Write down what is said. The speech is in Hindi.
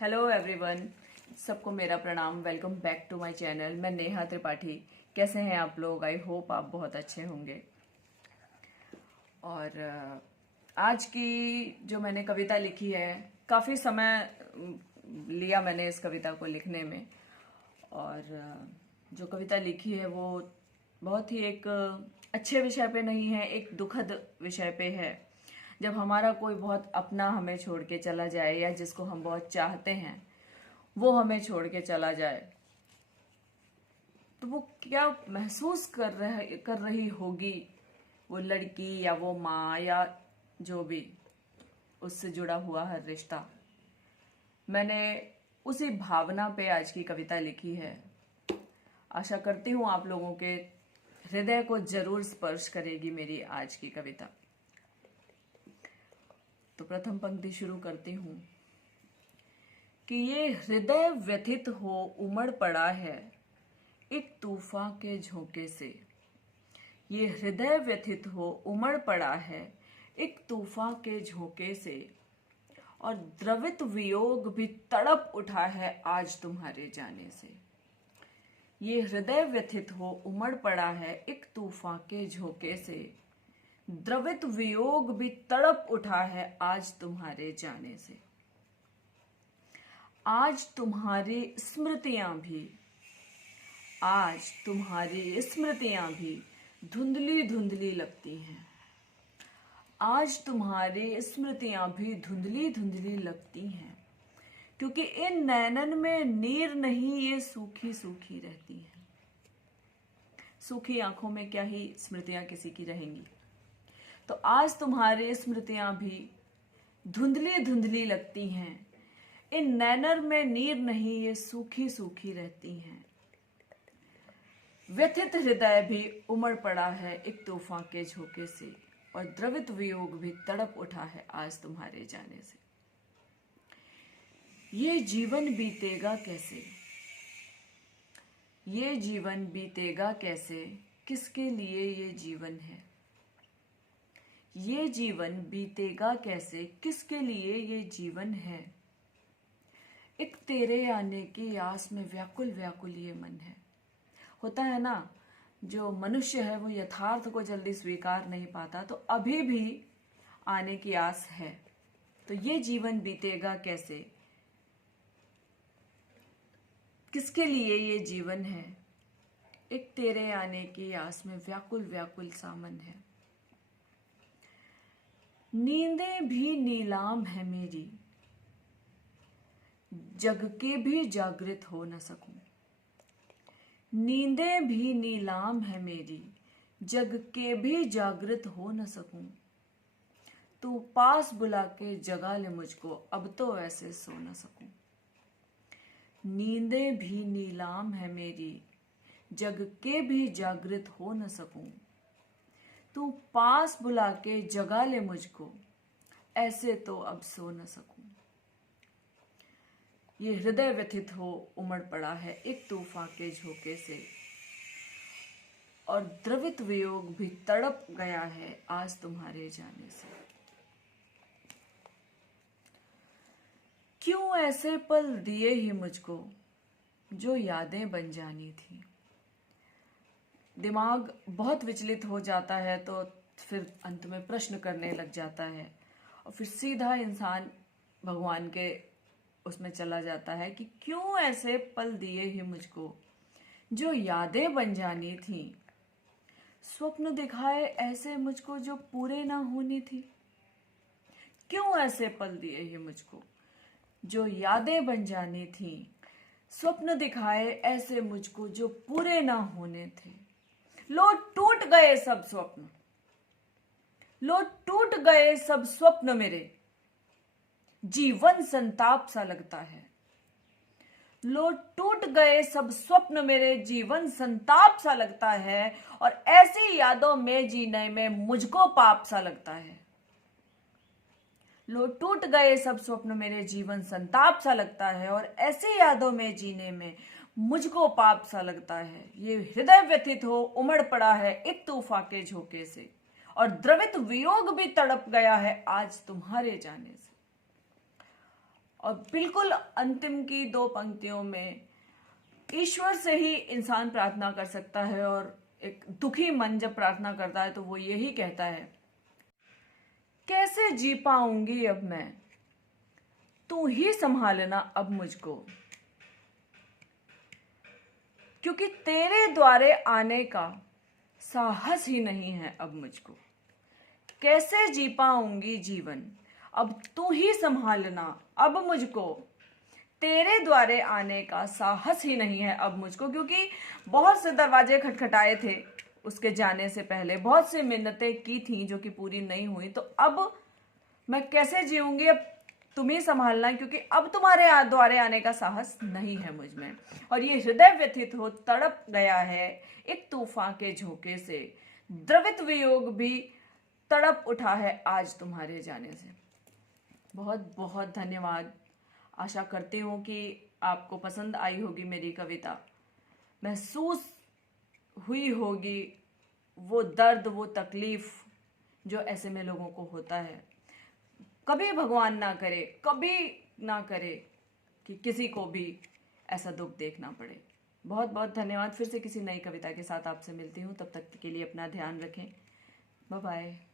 हेलो एवरीवन, सबको मेरा प्रणाम। Welcome back to my channel. मैं नेहा त्रिपाठी। कैसे हैं आप लोग? आई होप आप बहुत अच्छे होंगे। और आज की जो मैंने कविता लिखी है, काफ़ी समय लिया मैंने इस कविता को लिखने में। और जो कविता लिखी है वो बहुत ही एक अच्छे विषय पे नहीं है, एक दुखद विषय पे है। जब हमारा कोई बहुत अपना हमें छोड़ के चला जाए, या जिसको हम बहुत चाहते हैं वो हमें छोड़ के चला जाए, तो वो क्या महसूस कर रही होगी वो लड़की या वो माँ या जो भी उससे जुड़ा हुआ हर रिश्ता। मैंने उसी भावना पे आज की कविता लिखी है। आशा करती हूँ आप लोगों के हृदय को जरूर स्पर्श करेगी मेरी आज की कविता। तो प्रथम पंक्ति शुरू करती हूँ कि ये हृदय व्यथित हो उमड़ पड़ा है एक तूफान के झोंके से। ये हृदय व्यथित हो उमड़ पड़ा है एक तूफान के झोंके से, और द्रवित वियोग भी तड़प उठा है आज तुम्हारे जाने से। ये हृदय व्यथित हो उमड़ पड़ा है एक तूफान के झोंके से, द्रवित वियोग भी तड़प उठा है आज तुम्हारे जाने से। आज तुम्हारी स्मृतियां भी धुंधली धुंधली लगती हैं। आज तुम्हारी स्मृतियां भी धुंधली धुंधली लगती हैं, क्योंकि इन नैनन में नीर नहीं, ये सूखी सूखी रहती हैं। सूखी आंखों में क्या ही स्मृतियां किसी की रहेंगी। तो आज तुम्हारी स्मृतियां भी धुंधली धुंधली लगती हैं, इन नैनर में नीर नहीं, ये सूखी सूखी रहती हैं। व्यथित हृदय भी उमड़ पड़ा है एक तूफान के झोंके से, और द्रवित वियोग भी तड़प उठा है आज तुम्हारे जाने से। ये जीवन बीतेगा कैसे, ये जीवन बीतेगा कैसे, किसके लिए ये जीवन है। ये जीवन बीतेगा कैसे, किसके लिए ये जीवन है। एक तेरे आने की आस में व्याकुल व्याकुल ये मन है। होता है ना, जो मनुष्य है वो यथार्थ को जल्दी स्वीकार नहीं पाता, तो अभी भी आने की आस है। तो ये जीवन बीतेगा कैसे, किसके लिए ये जीवन है। एक तेरे आने की आस में व्याकुल व्याकुल सा मन है। नींदें भी नीलाम है मेरी, जग के भी जागृत हो न सकूं। नींदें भी नीलाम है मेरी, जग के भी जागृत हो न सकूं। तू पास बुला के जगा ले मुझको, अब तो ऐसे सो न सकूं। नींदें भी नीलाम है मेरी, जग के भी जागृत हो न सकूं। तू पास बुला के जगा ले मुझको, ऐसे तो अब सो न सकूं। ये हृदय व्यथित हो उमड़ पड़ा है एक तूफान के झोंके से, और द्रवित वियोग भी तड़प गया है आज तुम्हारे जाने से। क्यों ऐसे पल दिए ही मुझको जो यादें बन जानी थी। दिमाग बहुत विचलित हो जाता है, तो फिर अंत में प्रश्न करने लग जाता है, और फिर सीधा इंसान भगवान के उसमें चला जाता है कि क्यों ऐसे पल दिए ही मुझको जो यादें बन जानी थी। स्वप्न दिखाए ऐसे मुझको जो पूरे ना होनी थी। क्यों ऐसे पल दिए ही मुझको जो यादें बन जानी थी। स्वप्न दिखाए ऐसे मुझको जो पूरे ना होने थे। लो टूट गए सब स्वप्न, लो टूट गए सब स्वप्न मेरे, जीवन संताप सा लगता है। लो टूट गए सब स्वप्न मेरे, जीवन संताप सा लगता है, और ऐसी यादों में जीने में मुझको पाप सा लगता है। लो टूट गए सब स्वप्न मेरे, जीवन संताप सा लगता है, और ऐसी यादों में जीने में मुझको पाप सा लगता है। ये हृदय व्यथित हो उमड़ पड़ा है एक तूफान के झोंके से, और द्रवित वियोग भी तड़प गया है आज तुम्हारे जाने से। और बिल्कुल अंतिम की 2 पंक्तियों में ईश्वर से ही इंसान प्रार्थना कर सकता है, और एक दुखी मन जब प्रार्थना करता है तो वो यही कहता है, कैसे जी पाऊंगी अब मैं, तू ही संभालना अब मुझको, क्योंकि तेरे द्वारे आने का साहस ही नहीं है अब मुझको। कैसे जी पाऊंगी जीवन, अब तू ही संभालना अब मुझको, तेरे द्वारे आने का साहस ही नहीं है अब मुझको। क्योंकि बहुत से दरवाजे खटखटाए थे उसके जाने से पहले, बहुत सी मिन्नतें की थी जो कि पूरी नहीं हुई, तो अब मैं कैसे जीऊंगी, अब तुम ही संभालना, क्योंकि अब तुम्हारे द्वारे आने का साहस नहीं है मुझ में। और ये हृदय व्यथित हो तड़प गया है एक तूफान के झोंके से, द्रवित वियोग भी तड़प उठा है आज तुम्हारे जाने से। बहुत बहुत धन्यवाद। आशा करती हूँ कि आपको पसंद आई होगी मेरी कविता, महसूस हुई होगी वो दर्द, वो तकलीफ जो ऐसे में लोगों को होता है। कभी भगवान ना करे, कभी ना करे कि किसी को भी ऐसा दुख देखना पड़े। बहुत बहुत धन्यवाद। फिर से किसी नई कविता के साथ आपसे मिलती हूँ, तब तक के लिए अपना ध्यान रखें। Bye bye.